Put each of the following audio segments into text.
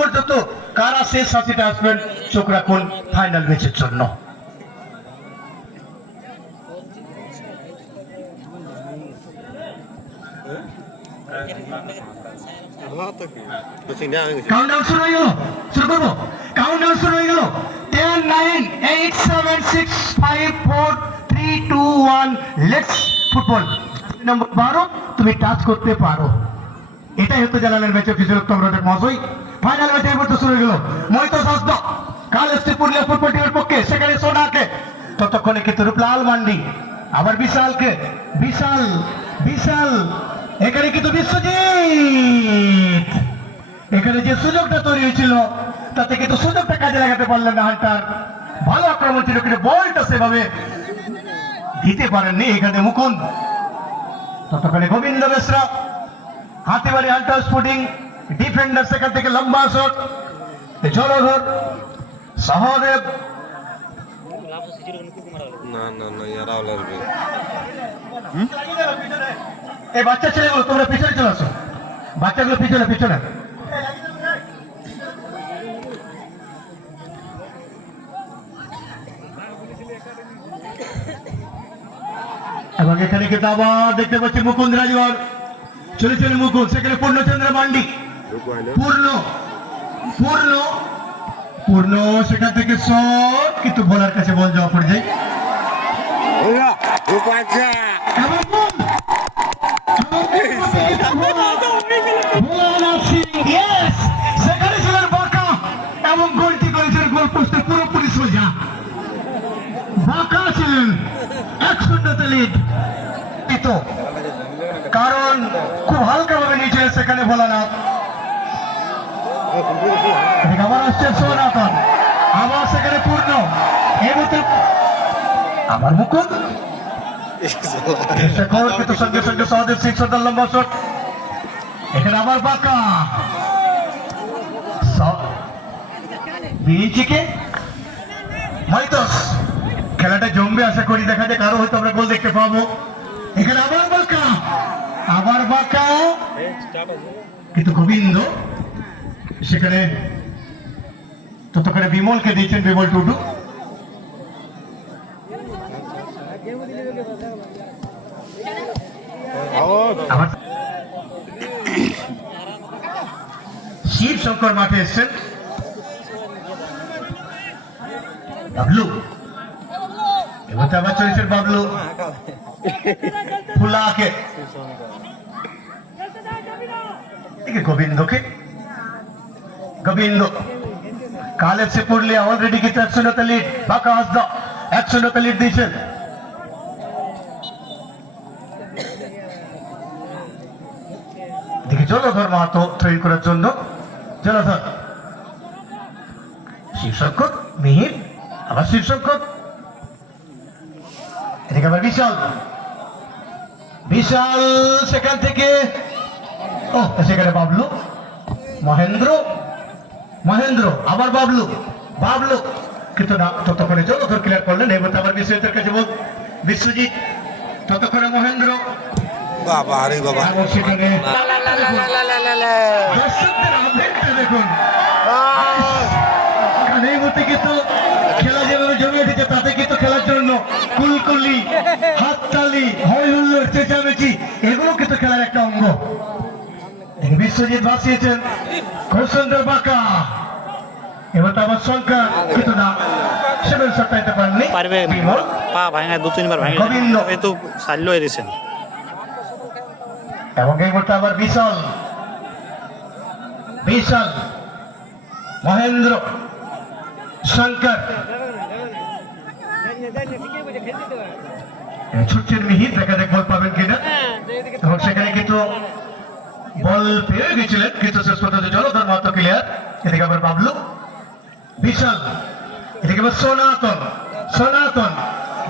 পর্যন্ত কারা শেষ হাসিটা আসবেন চোখ রাখুন ফাইনাল ম্যাচের জন্য। কাউন্টডাউন শুরু হয়ে গেল, শুরু করবো। কাউন্টডাউন শুরু হয়ে গেল। 10 9 8 7 6 5 4 3 2 1 লেটস ফুটবল। নম্বর 12 তুমি টাচ করতে পারো। এটাই হতো জালালের ম্যাচ অফিসিয়াল উত্তম রোডের মজই। ফাইনাল ম্যাচ এর মধ্যে শুরু হয়ে গেল। মহিতো শাস্ত্র কালেস্টি পুরুলিয়া ফুটবল টিমের পক্ষে, সেখানে সোনাকে, ততক্ষণে কিন্তু রূপলাল মান্ডি, আবার বিশালকে, বিশাল বিশাল, এখানে কিন্তু বিশ্বজিৎ, এখানে যে সুযোগটা তৈরি হয়েছিল তাতে কিন্তু সুযোগটা কাজে লাগাতে পারলেন না হান্টার। ভালো আক্রমণ ছিল কিন্তু বলটা সেভাবে দিতে পারেননি এখানে মুকুন্দ। ততক্ষণে Gobinda Besra, Hatibari hunter sporting defender, সেখান থেকে লম্বা শট, জলধর সহদেব, এই বাচ্চা ছেলেগুলো তোমরা পিছনে চলে আসো, বাচ্চাগুলো পিছনে পিছনে। এবং এখানে কিন্তু আবার দেখতে পাচ্ছি মুকুন্দ রাজগর, চলে চলে মুকুন্দ, সেখানে পূর্ণচন্দ্র মান্ডি, পূর্ণ পূর্ণ পূর্ণ, সেখান থেকে শট, কিন্তু বলার কাছে বল যাওয়া পড়ে যায়। সেখানে ছিলেন বাঁকা এবং গোলটি করেছেন গোল পোস্টে পুরোপুরি সোজা। বাঁকা ছিলেন 1-0 লিড, কারণ খুব হালকা ভাবে নিয়েছিলেন সেখানে ভোলানাথ। আবার আসছেন সোনাতন, আবার সেখানে পূর্ণ, এই মুহূর্তে আবার মুকুন্দ, কিন্তু সঙ্গে সঙ্গে সহদেব সিং সর্দার লম্বা শট, এখানে আবার বাঁকা বিচিকে মাইতস। খেলাটা জমবে, আশা করি দেখা যায় কারো হয়তো আমরা গোল দেখতে পাবো। এখানে আবার বাঁকা, আবার বাঁকা, কিন্তু গোবিন্দ সেখানে ততক্ষণে বিমলকে দিয়েছেন, বিমল টুডু। শিব শঙ্কর মাঠে এসছেন, বাবলু এবার আবার চলেছেন বাবলু ফুলাকে, গোবিন্দকে, গোবিন্দ কালের সে পুরুলিয়া অলরেডি কিন্তু 1-0 লিড, বাঁকা হাসদা 1-0 লিড দিয়েছেন। দেখি জলধর মাহাতো ট্রেন করার জন্য, জলধর, শিবশঙ্কর, মিহির, আবার শিবশঙ্কর, এদিকে আবার বিশাল, বিশাল সেখান থেকে সেখানে বাবলু, মহেন্দ্র, মহেন্দ্র, আবার বাবলু, বাবলু, কিন্তু না, ততক্ষণে জলধর ক্লিয়ার করলেন। এবার আবার বিশ্বজিতের কাছে বল, বিশ্বজিৎ, ততক্ষণে মহেন্দ্র, সেখানে দেখুন এই মুহূর্তে কিন্তু খেলা যেভাবে জমে উঠেছে তাতে কিন্তু খেলার জন্য কুলকুলি, হাততালি, হই হুল্লোড়, চেঁচামেচি, এগুলো কিন্তু খেলার একটা অঙ্গ। বিশ্বজিৎ ভাসিয়েছেন, খুব সুন্দর বাঁকা, এবার তো আবার সংখ্যা, কিন্তু না, সেভেন শট পাইতে পারেননি, পা ভাঙা 2-3 বার ভাঙা, গোবিন্দ এই তো সাল্লো এসেছেন। এবং এই মুহূর্তে আবার বিশাল, বিশাল, মহেন্দ্র, শঙ্কর, ছুটছেন মিহির, দেখা যাক বল পাবেন কিনা। এবং সেখানে কিন্তু বল পেয়ে গেছিলেন, কিন্তু শেষ পর্যন্ত জলধর মাত্র ক্লিয়ার। এদিকে আবার বাবলু, বিশাল, এদিকে আবার সনাতন, সনাতন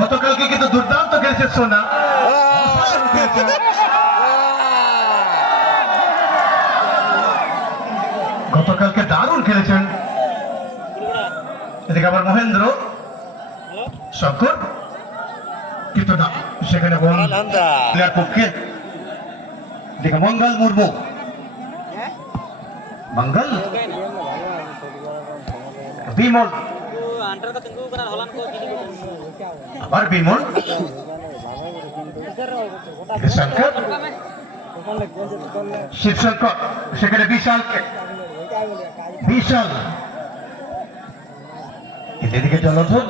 গতকালকে কিন্তু দুর্দান্ত খেলছে সোনা, গতকালকে দারুণ খেলেছেন। এদিকে আবার মহেন্দ্র, শঙ্কর, কিন্তু না, সেখানে পক্ষে দেখে মঙ্গল মুর্মু, মঙ্গল বিমল, আবার বিমল, শঙ্কর, শিবশঙ্কর, সেখানে বিশাল, বিশাল, এদিকে জলধর,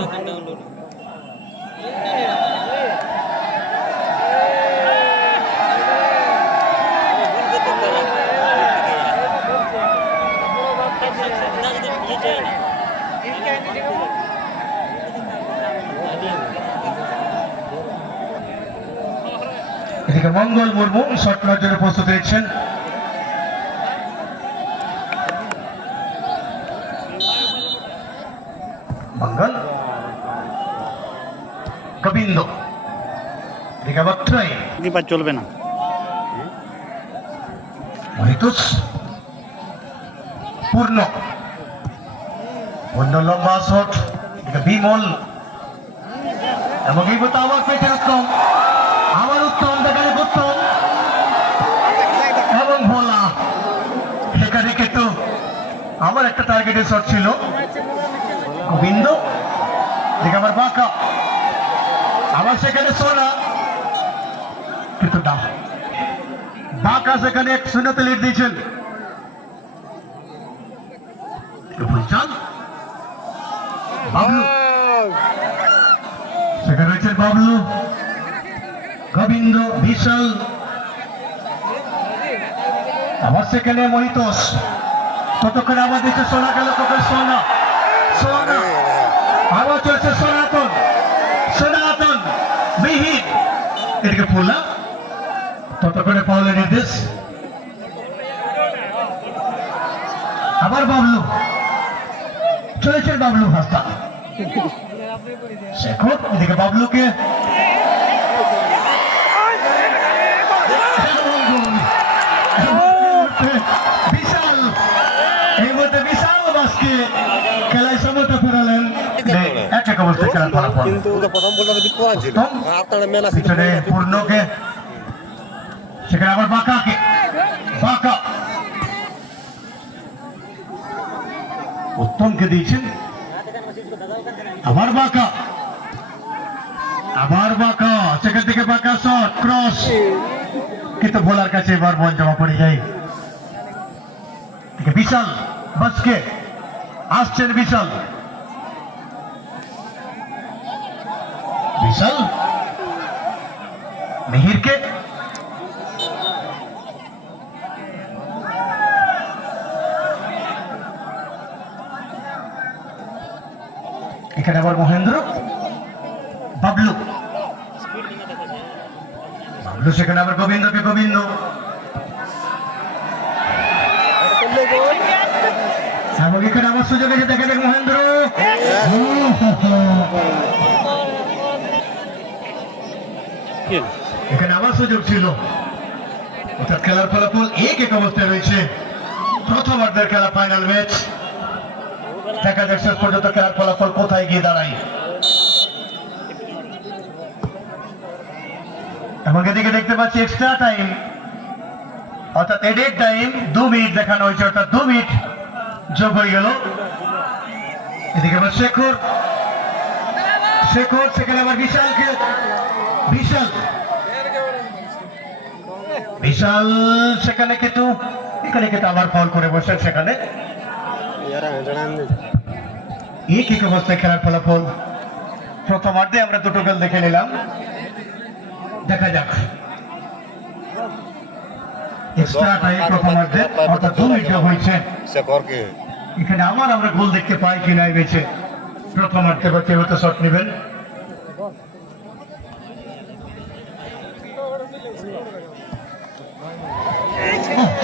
এদিকে মঙ্গল মুর্মু শট নেওয়ার জন্য প্রস্তুত হয়েছেন। মঙ্গল, গোবিন্দ, এদিকে বত্রয়, কিপার চলবে না। মহিতুস, পূর্ণ, অন্য লম্বা শট, এদিকে বিমল, এবং এই মতো আবার পেটের উত্তম, আবার উত্তম, দেখালে উত্তম এবং ভোলা, সেখানে কিন্তু আমার একটা টার্গেটের শট ছিল। গোবিন্দ, দেখে আবার বাঁকা, আবার সেখানে সোনা, কিন্তু না, বাঁকা সেখানে 1-0 লিড দিয়েছেন। ভুলচাল, বাবলু, সেখানে রয়েছেন বাবলু, গোবিন্দ, বিশাল, আবার সেখানে মহিতোষ, ততক্ষণে আবার দিচ্ছে সোনা, গেল তোকে সোনা, সোনা, আবার চলছে সনাতন, সনাতন, মিহির, এদিকে ফুলা, ততক্ষণে পাওয়ালের নির্দেশ, আবার বাবলু, চলেছেন বাবলু হাস্তা, শেখর, এদিকে বাবলুকে, বিশাল, এই মধ্যে বিশাল বাসকে খেলায় সমতা ফেরালেন। এক অবস্থায় খেলার ফলাফল, পিছনে পূর্ণকে, সেখানে আবার বাঁকাকে, বাঁকা, উত্তমকে দিয়েছেন, আবার বাঁকা, আবার বাঁকা, সেখান থেকে বাঁকা শট, ক্রস, কিন্তু বোলার কাছে এবার বল জমা পড়ে যায়। বিশাল বাসকে আসছেন, বিশাল, বিশাল, মিহিরকে, এখানে আবার মহেন্দ্র, বাবলু, বাবলু, সেখানে আবার গোবিন্দকে, গোবিন্দ, এবং এখানে আমার সুযোগ এসে দেখা যাক মহেন্দ্র, এখানে আবার সুযোগ ছিল, অর্থাৎ খেলার ফলাফল 1-1 অবস্থায় রয়েছে। প্রথমার্ধের খেলা, ফাইনাল ম্যাচ, দেখা যাক শেষ পর্যন্ত খেলার ফলাফল কোথায় গিয়ে দাঁড়ায়। এবং এদিকে দেখতে পাচ্ছি এক্সট্রা টাইম, অর্থাৎ এডেড টাইম 2 মিনিট দেখানো হয়েছে, অর্থাৎ 2 মিনিট যোগ হয়ে গেল। এদিকে আবার শেখর, শেখর, সেখানে আবার বিশালকে, বিশাল, বিশাল, সেখানে কিন্তু এখানে কিন্তু আবার ফল করে বসেন। সেখানে 1-1 অবস্থায় খেলার ফলাফল। প্রথমার্ধে আমরা 2টো গোল দেখে নিলাম, দেখা যাক এক্সট্রা টাইম প্রথমার্ধে, অর্থাৎ 2 মিনিট হয়েছে, এখানে আবার আমরা গোল দেখতে পাই কিনা এই ম্যাচে। প্রথমার্ধে বা কেউ তো শট নেবেন,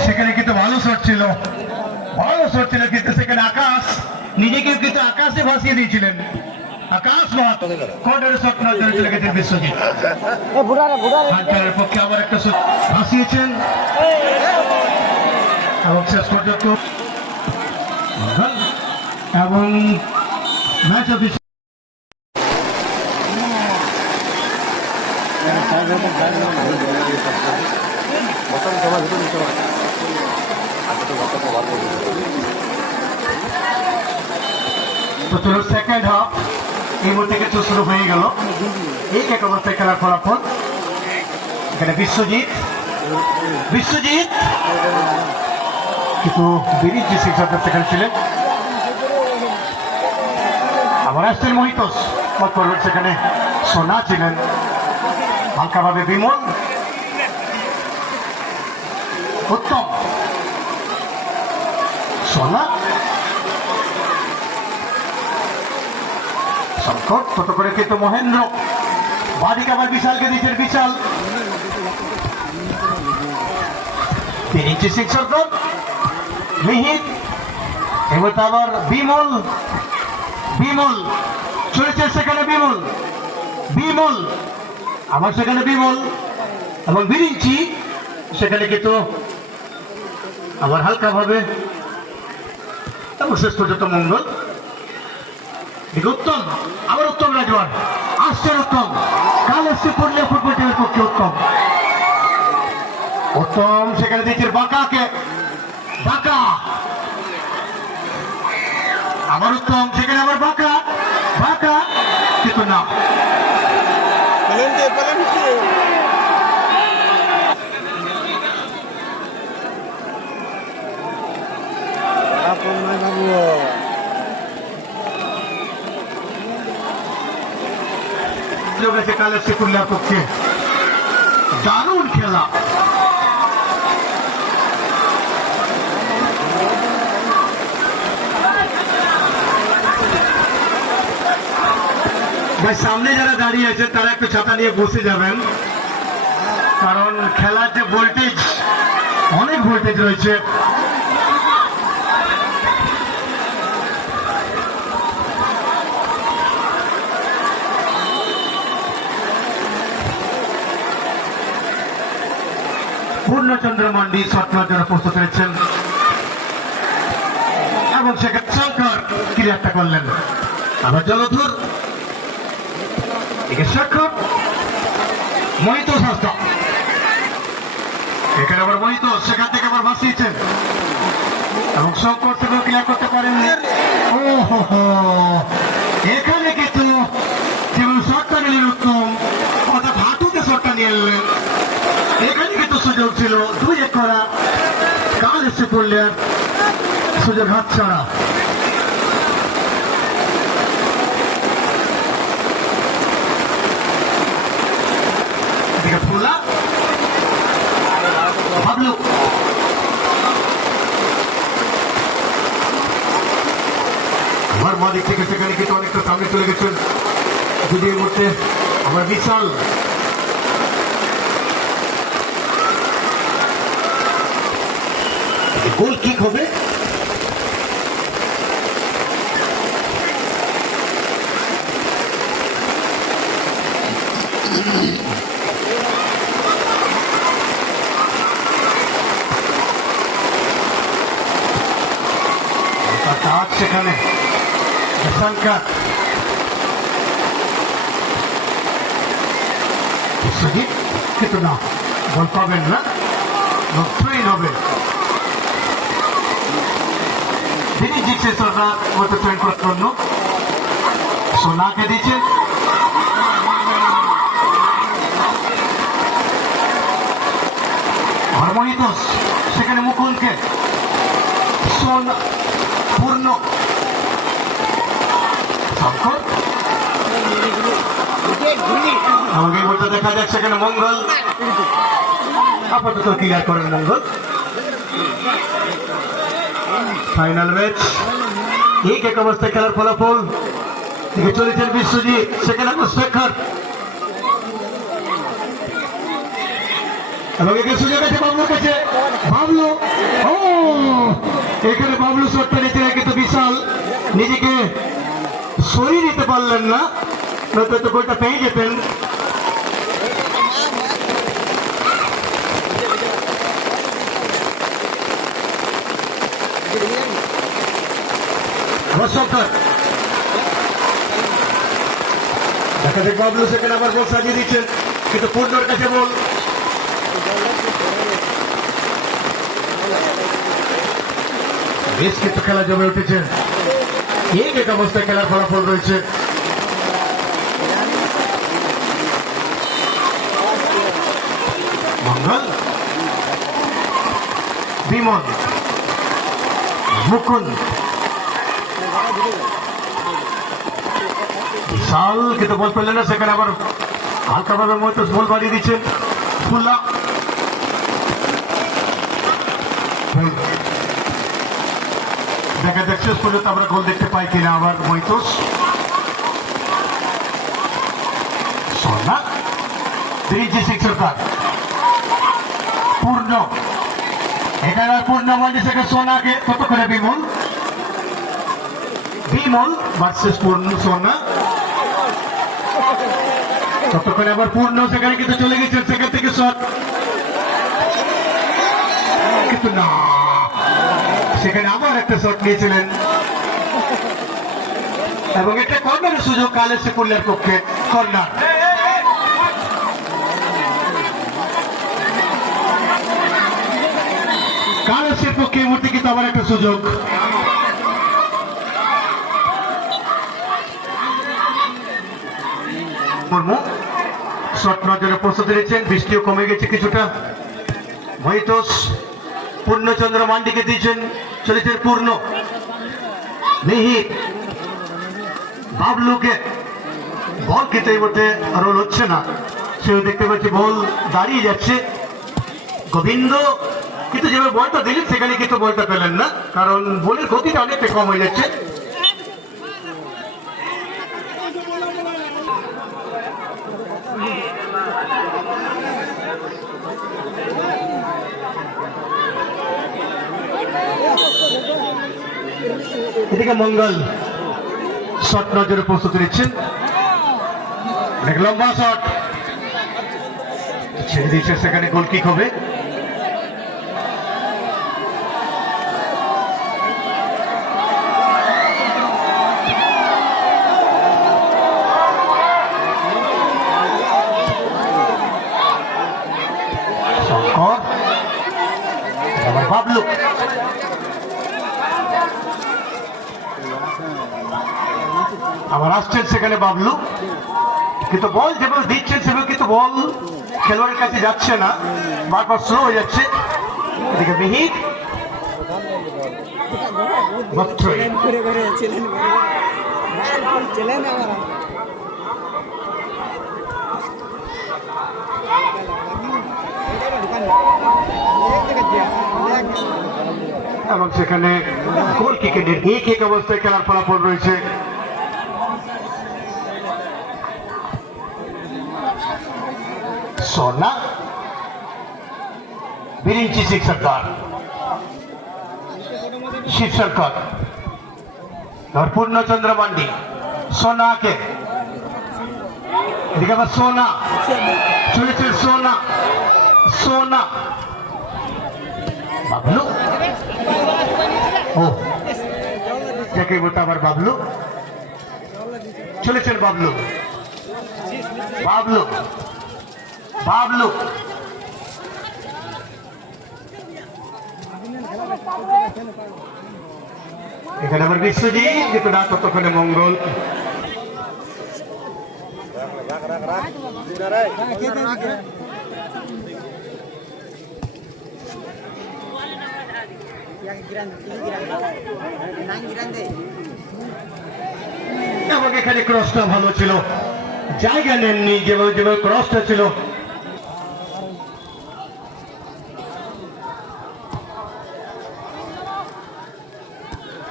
সেখানে কিন্তু ভালো শট ছিল, ভালো শট ছিল, কিন্তু সেখানে আকাশ নিজেকে কিন্তু আকাশে ভাসিয়ে দিয়েছিলেন। আকাশ কর্নারের শট নেওয়ার জন্য চলে গেছেন বিশ্বজিৎ, পক্ষে আবার একটা শট ভাসিয়েছেন এবং শেষ পর্যন্ত এবং ম্যাচ অফ তো চলো সেকেন্ড হাফ এই মুহূর্তে কিন্তু শুরু হয়ে গেল। এই এক অবস্থায় খেলার ফলাফল এখানে বিশ্বজিৎ কিন্তু বিরিজ যে শিক্ষক সেখানে ছিলেন। আবার আসছেন মহিতোষ মত করবেন, সেখানে সোনা ছিলেন, হালকাভাবে বিমল, উত্তম, সোনা, সংকট কত করে কিন্তু মহেন্দ্র, বাদিকে আবার বিশালকে দিচ্ছেন বিশাল, 3 ইঞ্চি শিক্ষক মিহিত, এবার আবার বিমল চলেছে সেখানে বিমল আবার সেখানে বিমল এবং বিরিঞ্চি সেখানে কিন্তু আবার হালকা ভাবে এবং শেষ পর্যন্ত মঙ্গল। উত্তম আবার উত্তম রাজওয়ান আসছেন, উত্তম কাল এসছে পুরুলিয়া ফুটবল টিমের পক্ষে উত্তম সেখানে দিচ্ছেন বাঁকা আবার উত্তম সেখানে আবার বাঁকা কিন্তু না কালের পুরুলিয়ার পক্ষে দারুণ খেলা। সামনে যারা দাঁড়িয়ে আছে তারা একটু ছাতা নিয়ে বসে যাবেন, কারণ খেলার যে ভোল্টেজ অনেক ভোল্টেজ রয়েছে। পূর্ণচন্দ্র মান্ডি শট নেওয়ার জন্য প্রস্তুত হয়েছেন এবং সেখানে শঙ্কর ক্লিয়ারটা করলেন। আবার জলধর স্বাক্ষর মহিত শাস্ত্র, এখানে আবার মহিত সেখান থেকে আবার বাঁচিয়েছেন এবং শঙ্কর থেকেও ক্লিয়ার করতে পারেননি। এখানে কিন্তু যেমন শটটা নিলেন উত্তম, অর্থাৎ হাঁটুতে শটটা নিয়ে এলেন, এখানে কিন্তু সুযোগ ছিল 2-1 করা, কাল এসে পড়লেন সুযোগ হাত ছাড়া। ভাবলো আমার মা দিক থেকে সেখানে কিন্তু অনেকটা সামনে চলে গেছেন, যদি এর মধ্যে আমার বিশাল গোল কিক হবে। সেখানে শঙ্কর কিন্তু না, বল পাবেন না, ট্রেন হবে। তিনি জিতছে সোনা মতো ট্রেন করার জন্য, সোনাকে দিচ্ছেন হরমোনিতোষ, সেখানে মুকুলকে সোনা পূর্ণ আমাকে বলতে দেখা যাক সেখানে মঙ্গল আপাতত ক্লিয়ার করেন মঙ্গল। ফাইনাল ম্যাচ এক অবস্থায় খেলার ফলাফল দিকে চলেছেন বিশ্বজিৎ, সেখানে শেখর এবং এখানে সুযোগ আছে বাবলুর কাছে, বাবলু এখানে বাবলু শটটা নিতে কিন্তু বিশাল নিজেকে সরিয়ে নিতে পারলেন না, নয়তো তো গোলটা পেয়ে যেতেন। দেখা যাক বাবলু সেখানে আবার বল সাজিয়ে দিচ্ছেন, কিন্তু পূর্ণর কাছে বল, বেশ কিন্তু খেলা জমে উঠেছে। এই এক অবস্থায় খেলার ফলাফল রয়েছে। মঙ্গল, বিমল, মুকুন্দ, বিশাল কিন্তু বল পেলেন না, সেখানে আবার হালকাভাবে মতো বল বাড়িয়ে দিচ্ছেন ফুল্লা। দেখা যাক শেষ পর্যন্ত আমরা গোল দেখতে পাই কিনা আবার মৈতোষ। সোনা তিরিজি শিক্ষক পূর্ণ, এখানে পূর্ণ মানে সেখানে সোনাকে কতক্ষণে বিমল, বিমল ভার্সেস পূর্ণ সোনা, ততক্ষণে আবার পূর্ণ সেখানে কিন্তু চলে গেছেন, সেখান থেকে শট কিন্তু না, সেখানে আবার একটা শট নিয়েছিলেন এবং একটা কর্নারের সুযোগ কালেসে পুরুলিয়ার পক্ষে। কর্নার কালেসের পক্ষে এই মুহূর্তে কিন্তু আবার একটা সুযোগ। মুর্মু শট নজরে প্রস্তুত দিয়েছেন, বৃষ্টিও কমে গেছে কিছুটা। মহিতোষ পূর্ণচন্দ্র মান্ডিকে দিয়েছেন, চলেছেন পূর্ণ, মিহির, বাবলুকে, বল কিন্তু এই মুহূর্তে রোল হচ্ছে না, সেও দেখতে পাচ্ছি বল দাঁড়িয়ে যাচ্ছে। গোবিন্দ কিন্তু যেভাবে বলটা দিলেন সেখানে কিন্তু বলটা পেলেন না, কারণ বলের গতিটা অনেকটা কম হয়ে যাচ্ছে। এদিকে মঙ্গল শট নজরে প্রস্তুতি নিচ্ছেন, অনেক লম্বা শট ছেড়ে দিয়েছে, সেখানে গোল কিক হবে। শঙ্কর, আবার বাবলু, আবার আসছেন সেখানে বাবলু, কিন্তু বল যেভাবে দিচ্ছেন সেভাবে কিন্তু বল খেলোয়াড়ের কাছে যাচ্ছে না, বারবার স্লো হয়ে যাচ্ছে। এদিকে মিহির, এবং সেখানে গোল কিকেটের এক অবস্থায় খেলার ফলাফল রয়েছে। सोना बिरिंची शिक्षक शिक्षक और पूर्णचंद्र मांडी सोना के सोना चले सोना सोना बाबलू ओ जाके बोलता आबार बाबलू चले बाबलू बाबलू বাবলু, এখানে আবার বিশ্বজিৎ, কিন্তু না ততক্ষণে মঙ্গল। এবং এখানে ক্রসটা ভালো ছিল, জায়গা নেননি যেভাবে যেভাবে ক্রসটা ছিল।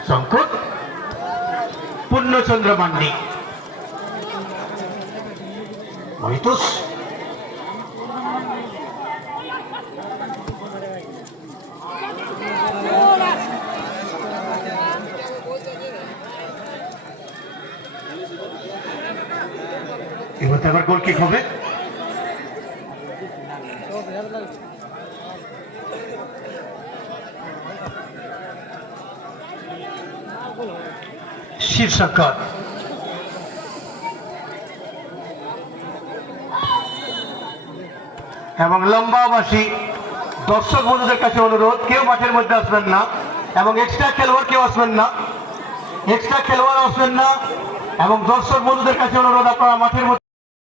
শঙ্কর, পূর্ণচন্দ্র মান্ডি, মহিতোষ, এবার গোল কিক হবে। শিব সরকার এবং লম্বাবাসী দর্শক বন্ধুদের কাছে অনুরোধ, কেউ মাঠের মধ্যে আসবেন না এবং এক্সট্রা খেলোয়াড় কেউ আসবেন না, এক্সট্রা খেলোয়াড় আসবেন না এবং দর্শক বন্ধুদের কাছে অনুরোধ আপনারা মাঠের মধ্যে